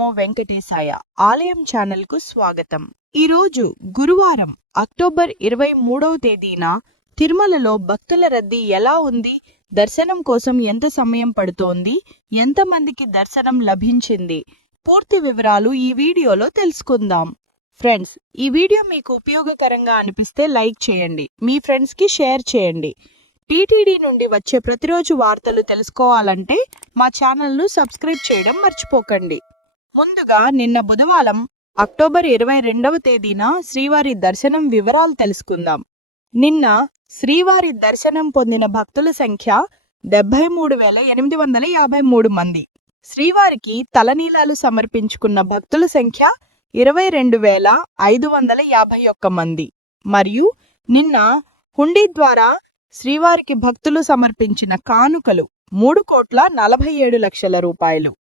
నమో వెంకటేశాయ ఆలయం ఛానల్కు స్వాగతం. ఈరోజు గురువారం అక్టోబర్ ఇరవై మూడవ తేదీన తిరుమలలో భక్తుల రద్దీ ఎలా ఉంది? దర్శనం కోసం ఎంత సమయం పడుతోంది? ఎంతమందికి దర్శనం లభించింది? పూర్తి వివరాలు ఈ వీడియోలో తెలుసుకుందాం. ఫ్రెండ్స్ ఈ వీడియో మీకు ఉపయోగకరంగా అనిపిస్తే లైక్ చేయండి. మీ ఫ్రెండ్స్కి షేర్ చేయండి. టీటీడీ నుండి వచ్చే ప్రతిరోజు వార్తలు తెలుసుకోవాలంటే మా ఛానల్ను సబ్స్క్రైబ్ చేయడం మర్చిపోకండి. ముందుగా నిన్న బుధవారం అక్టోబర్ ఇరవై రెండవ తేదీన శ్రీవారి దర్శనం వివరాలు తెలుసుకుందాం. నిన్న శ్రీవారి దర్శనం పొందిన భక్తుల సంఖ్య డెబ్బై మూడు వేల ఎనిమిది వందల యాభై మూడు మంది. శ్రీవారికి తలనీలాలు సమర్పించుకున్న భక్తుల సంఖ్య ఇరవై రెండు వేల ఐదు వందల యాభై ఒక్క మంది. మరియు నిన్న హుండీ ద్వారా శ్రీవారికి భక్తులు సమర్పించిన కానుకలు మూడు కోట్ల నలభై ఏడు లక్షల రూపాయలు.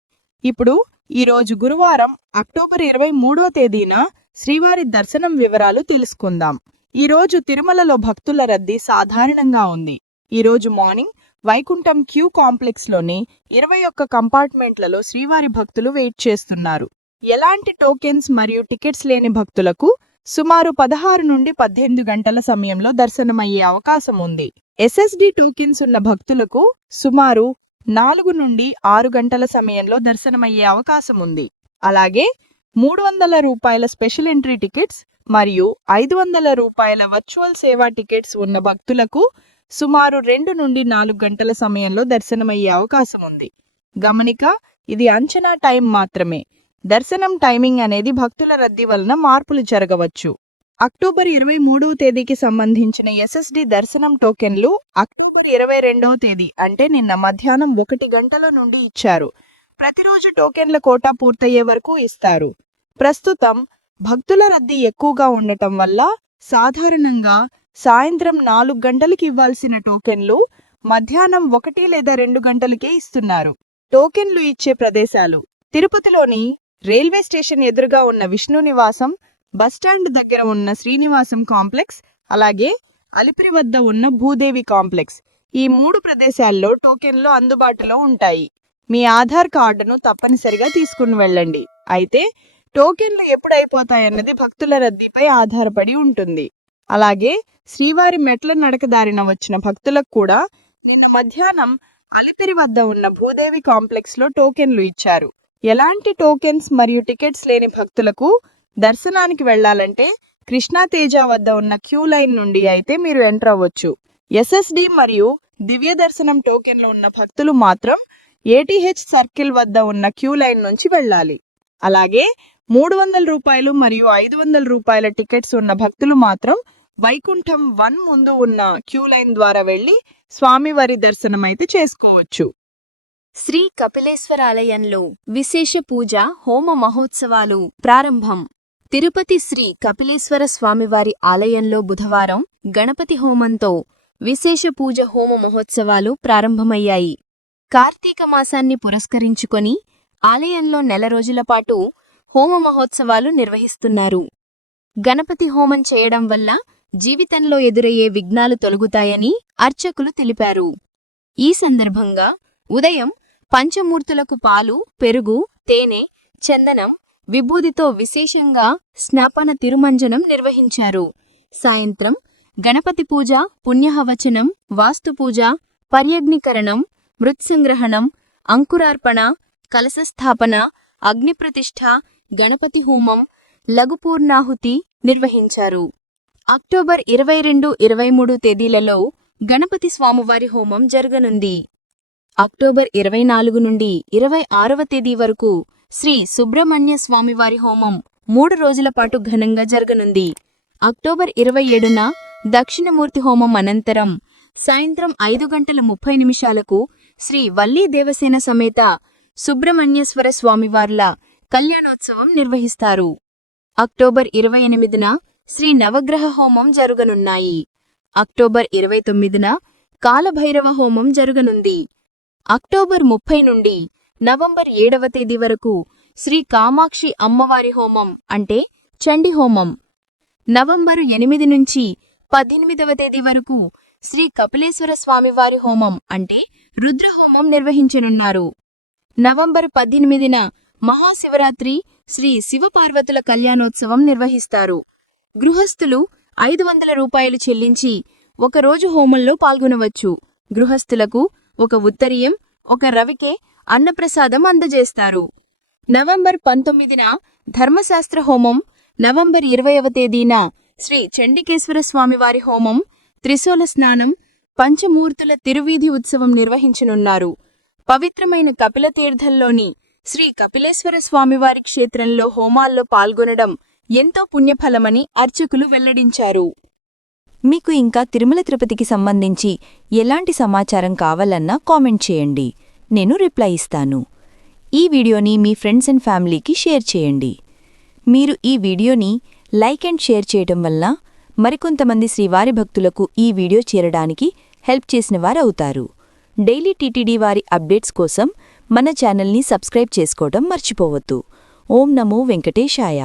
ఇప్పుడు ఈరోజు గురువారం అక్టోబర్ ఇరవై మూడవ తేదీన శ్రీవారి దర్శనం వివరాలు తెలుసుకుందాం. ఈరోజు తిరుమలలో భక్తుల రద్దీ సాధారణంగా ఉంది. ఈరోజు మార్నింగ్ వైకుంఠం క్యూ కాంప్లెక్స్లోని ఇరవై ఒక్క కంపార్ట్మెంట్లలో శ్రీవారి భక్తులు వెయిట్ చేస్తున్నారు. ఎలాంటి టోకెన్స్ మరియు టికెట్స్ లేని భక్తులకు సుమారు పదహారు నుండి పద్దెనిమిది గంటల సమయంలో దర్శనమయ్యే అవకాశం ఉంది. ఎస్ఎస్డి టోకెన్స్ ఉన్న భక్తులకు సుమారు నాలుగు నుండి ఆరు గంటల సమయంలో దర్శనమయ్యే అవకాశం ఉంది అలాగే మూడు వందల రూపాయల స్పెషల్ ఎంట్రీ టికెట్స్ మరియు ఐదు వందల రూపాయల వర్చువల్ సేవా టికెట్స్ ఉన్న భక్తులకు సుమారు రెండు నుండి నాలుగు గంటల సమయంలో దర్శనమయ్యే అవకాశం ఉంది గమనిక ఇది అంచనా టైం మాత్రమే. దర్శనం టైమింగ్ అనేది భక్తుల రద్దీ వలన మార్పులు జరగవచ్చు. అక్టోబర్ ఇరవై మూడవ తేదీకి సంబంధించిన ఎస్ఎస్డి దర్శనం టోకెన్లు అక్టోబర్ ఇరవై రెండవ తేదీ అంటే నిన్న మధ్యాహ్నం ఒకటి గంటల నుండి ఇచ్చారు. ప్రతిరోజు టోకెన్ల కోటా పూర్తయ్యే వరకు ఇస్తారు. ప్రస్తుతం భక్తుల రద్దీ ఎక్కువగా ఉండటం వల్ల సాధారణంగా సాయంత్రం నాలుగు గంటలకి ఇవ్వాల్సిన టోకెన్లు మధ్యాహ్నం ఒకటి లేదా రెండు గంటలకే ఇస్తున్నారు. టోకెన్లు ఇచ్చే ప్రదేశాలు తిరుపతిలోని రైల్వే స్టేషన్ ఎదురుగా ఉన్న విష్ణు నివాసం బస్టాండ్ దగ్గర ఉన్న శ్రీనివాసం కాంప్లెక్స్ అలాగే అలిపిరి వద్ద ఉన్న భూదేవి కాంప్లెక్స్ ఈ మూడు ప్రదేశాల్లో టోకెన్లు అందుబాటులో ఉంటాయి. మీ ఆధార్ కార్డును తప్పనిసరిగా తీసుకుని వెళ్ళండి. అయితే టోకెన్లు ఎప్పుడు అయిపోతాయన్నది భక్తుల రద్దీపై ఆధారపడి ఉంటుంది. అలాగే శ్రీవారి మెట్ల నడకదారిన వచ్చిన భక్తులకు కూడా నిన్న మధ్యాహ్నం అలిపిరి వద్ద ఉన్న భూదేవి కాంప్లెక్స్లో టోకెన్లు ఇచ్చారు. ఎలాంటి టోకెన్స్ మరియు టికెట్స్ లేని భక్తులకు దర్శనానికి వెళ్ళాలంటే కృష్ణా తేజ వద్ద ఉన్న క్యూ లైన్ నుండి అయితే మీరు ఎంటర్ అవ్వచ్చు. ఎస్ఎస్డి మరియు దివ్య దర్శనం టోకెన్లు ఉన్న భక్తులు మాత్రం ఏటీహెచ్ సర్కిల్ వద్ద ఉన్న క్యూ లైన్ నుంచి వెళ్ళాలి. అలాగే మూడు వందల రూపాయలు మరియు ఐదు వందల రూపాయల టికెట్స్ ఉన్న భక్తులు మాత్రం వైకుంఠం వన్ ముందు ఉన్న క్యూ లైన్ ద్వారా వెళ్ళి స్వామివారి దర్శనం అయితే చేసుకోవచ్చు. శ్రీ కపిలేశ్వర ఆలయంలో విశేష పూజ హోమ మహోత్సవాలు ప్రారంభం. తిరుపతి శ్రీ కపిలేశ్వర స్వామివారి ఆలయంలో బుధవారం గణపతి హోమంతో విశేష పూజ హోమ మహోత్సవాలు ప్రారంభమయ్యాయి. కార్తీక మాసాన్ని పురస్కరించుకొని ఆలయంలో నెల రోజుల పాటు హోమ మహోత్సవాలు నిర్వహిస్తున్నారు. గణపతి హోమం చేయడం వల్ల జీవితంలో ఎదురయ్యే విఘ్నాలు తొలగుతాయని అర్చకులు తెలిపారు. ఈ సందర్భంగా ఉదయం పంచమూర్తులకు పాలు పెరుగు తేనె చందనం విభూదితో విశేషంగా స్నాపన తిరుమంజనం నిర్వహించారు. సాయంత్రం గణపతి పూజ పుణ్యహవచనం వాస్తుపూజ పర్యగ్నికరణం మృత్సంగ్రహణం అంకురార్పణ కలశస్థాపన అగ్నిప్రతిష్ఠ గణపతి హోమం లఘుపూర్ణాహుతి నిర్వహించారు. అక్టోబర్ ఇరవై రెండు ఇరవై మూడు తేదీలలో గణపతి స్వామివారి హోమం జరగనుంది. అక్టోబర్ ఇరవై నాలుగు నుండి ఇరవై ఆరవ తేదీ వరకు శ్రీ సుబ్రహ్మణ్య స్వామివారి హోమం మూడు రోజుల పాటు ఘనంగా జరగనుంది. అక్టోబర్ ఇరవై ఏడున దక్షిణమూర్తి హోమం అనంతరం సాయంత్రం ఐదు గంటల ముప్పై నిమిషాలకు శ్రీ వల్లీ దేవసేన సమేత సుబ్రహ్మణ్యేశ్వర స్వామివార్ల కళ్యాణోత్సవం నిర్వహిస్తారు. అక్టోబర్ ఇరవై ఎనిమిదిన శ్రీ నవగ్రహ హోమం జరగనున్నాయి. అక్టోబర్ ఇరవై తొమ్మిదిన కాలభైరవ హోమం జరగనుంది. అక్టోబర్ ముప్పై నుండి నవంబర్ ఏడవ తేదీ వరకు శ్రీ కామాక్షి అమ్మవారి హోమం అంటే చండి హోమం. నవంబరు ఎనిమిది నుంచి పద్దెనిమిదవ తేదీ వరకు శ్రీ కపిలేశ్వర స్వామివారి హోమం అంటే రుద్రహోమం నిర్వహించనున్నారు. నవంబర్ పద్దెనిమిదిన మహాశివరాత్రి శ్రీ శివపార్వతుల కళ్యాణోత్సవం నిర్వహిస్తారు. గృహస్థులు ఐదు వందల రూపాయలు చెల్లించి ఒకరోజు హోమంలో పాల్గొనవచ్చు. గృహస్థులకు ఒక ఉత్తరీయం ఒక రవికే అన్నప్రసాదం అందజేస్తారు. నవంబర్ పంతొమ్మిదిన ధర్మశాస్త్ర హోమం నవంబర్ ఇరవైవ తేదీన శ్రీ చండికేశ్వర స్వామివారి హోమం త్రిశూల స్నానం పంచమూర్తుల తిరువీధి ఉత్సవం నిర్వహించనున్నారు. పవిత్రమైన కపిలతీర్థంలోని శ్రీ కపిలేశ్వర స్వామివారి క్షేత్రంలో హోమాల్లో పాల్గొనడం ఎంతో పుణ్యఫలమని అర్చకులు వెల్లడించారు. మీకు ఇంకా తిరుమల తిరుపతికి సంబంధించి ఎలాంటి సమాచారం కావాలన్నా కామెంట్ చేయండి. నేను రిప్లై ఇస్తాను. ఈ వీడియోని మీ ఫ్రెండ్స్ అండ్ ఫ్యామిలీకి షేర్ చేయండి. మీరు ఈ వీడియోని లైక్ అండ్ షేర్ చేయటం వల్ల మరికొంతమంది శ్రీవారి భక్తులకు ఈ వీడియో చేరడానికి హెల్ప్ చేసిన వారవుతారు. డైలీ టీటీడీ వారి అప్డేట్స్ కోసం మన ఛానల్ని సబ్స్క్రైబ్ చేసుకోవడం మర్చిపోవద్దు. ఓం నమో వెంకటేశాయ.